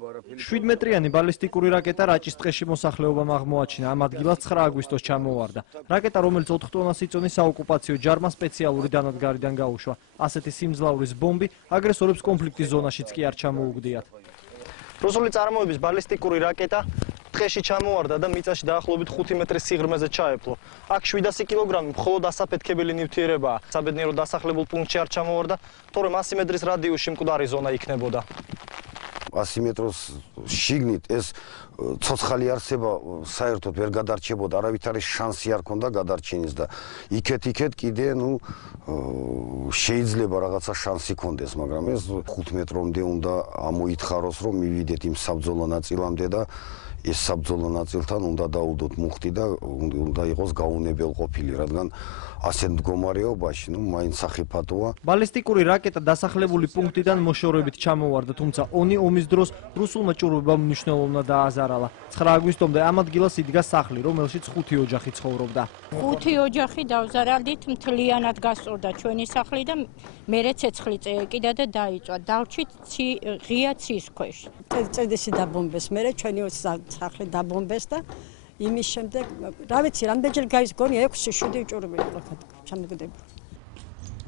7 მეტრიანი ბალისტიკური რაკეტა რაჭის ტყეში მოსახლეობამ აღმოაჩინა. ამ ადგილას 9 აგვისტოს ჩამოვარდა. რაკეტა, რომელიც 4 ტონას იწონის საოკუპაციო ჯარმა სპეციალური დანადგარიდან გაუშვა. ასეთი სიმძლავრის ბომბი აგრესორებს კონფლიქტის ზონაშიც კი არ ჩამოუგდიათ. რუსული წარმოების ბალისტიკური რაკეტა ტყეში ჩამოვარდა და მიწაში დაახლოებით 5 მეტრის სიღრმეზე ჩაეფლო. აქ 700 კილოგრამი მხოლოდ ასაფეთქებელი ნივთიერებაა. საბედნიეროდ დასახლებულ პუნქტში არ ჩამოვარდა, თორემ 100 მეტრის რადიუსში მკვდარი ზონა იქნებოდა. 100 მეტროს შიგნით ეს ცოცხალი არსება საერთოდ ვერ გადარჩებოდა, არავითარი შანსი არ ქონდა გადარჩენის და იქეთ კიდე შეიძლება რაღაცა შანსი ქონდეს, მაგრამ ეს 5 მეტრამდე უნდა ამოითხაროს, რომ მივიდეთ იმ საბრძოლო ნაწილამდე და ეს საბრძოლო ნაწილთან უნდა დაუდოთ მუხტი და უნდა იყოს გაუნებელყოფილი, რადგან ასეთ მდგომარეობაში, მაინც სახიფათოა. ბალისტიკური რაკეტა დასახლებული პუნქტიდან მოშორებით ჩამოვარდა, თუმცა ომის დროს რუსულმა ჭურვებამ მნიშვნელოვნად დააზარალა. 9 აგვისტომდე ამ ადგილას იდგა სახლი, რომელშიც 5 ოჯახი ცხოვრობდა. 5 ოჯახი დავზარალდით, მთლიანად გასწორდა ჩვენი სახლი და მერე ცეცხლი წეეკიდა და დაიწვა. დავჭით ღია ცის ქვეშ. წედესი დაბომბეს, მერე ჩვენი სახლი დაბომბეს და იმის შემდეგ, რა ვიცი, რამდენჯერ გაიზგონი 6-7 ჭურვები იყო ჩამოგდებული.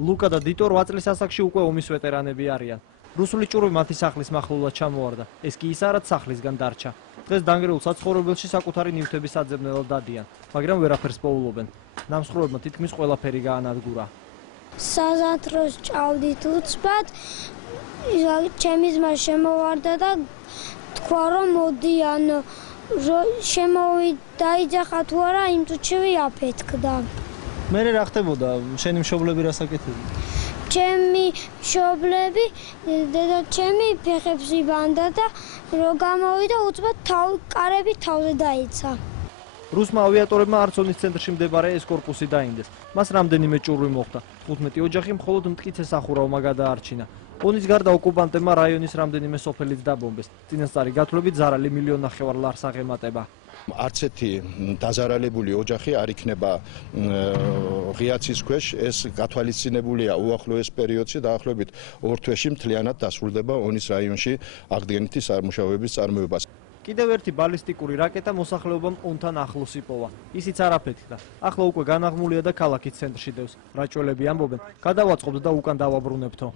ლუკა და დიტო 8 წლის ასაკში უკვე ომის ვეტერანები არიან. რუსული ჭურვი მათი სახლის მახლობლად ჩამოვარდა. ეს კი ისაა, რაც სახლისგან დარჩა. დღეს დანგრეულ საცხოვრებელში საკუთარი ნივთების საძებნელად დადიან, მაგრამ ვერაფერს პოულობენ. ნამსხვრევებმა თითქმის ყველაფერი გაანადგურა. საზათროს ჭავდით უცბად, ჩემი ძმა შემოვარდა და თქვა, რომ მოდიან დაიძახა თუ არა, იმ წუთშივე აფეთქდა. მერე რა ხდებოდა? შენი მშობლები რას აკეთებდნენ? ჩემი მშობლები დედაჩემი ფეხებს იბანდა და რო გამოვიდა უცბად კარები თავზე დაიცა. რუსმა ავიატორებმა არცონის ცენტრში მდებარე ეს კორპუსი დაინდეს. მას რამდენიმე ჭურვი მოხვდა. 15 ოჯახი მხოლოდ მტკიცე სახურავმა გადაარჩინა. ომის გარდა ოკუპანტებმა რაიონის რამდენიმე სოფელიც დაბომბეს. წინასწარი გათვლებით ზარალი 1,5 მილიონი ლარს აღემატება. არც ერთი დაზარალებული ოჯახი არ იქნება ღია ცის ქვეშ. ეს გათვალისწინებულია უახლოეს პერიოდში, დაახლოებით 2 თვეში მთლიანად დასრულდება ონის რაიონში აღდგენითი სამუშაოების წარმოება. კიდევ ერთი ბალისტიკური რაკეტა მოსახლეობამ ონთან ახლოს იპოვა. ისიც არ აფეთქდა. ახლა უკვე განაღმულია და ქალაქის ცენტრში დევს. რაჭველები ამბობენ, გადავაწყობთ და უკან დავაბრუნებთო.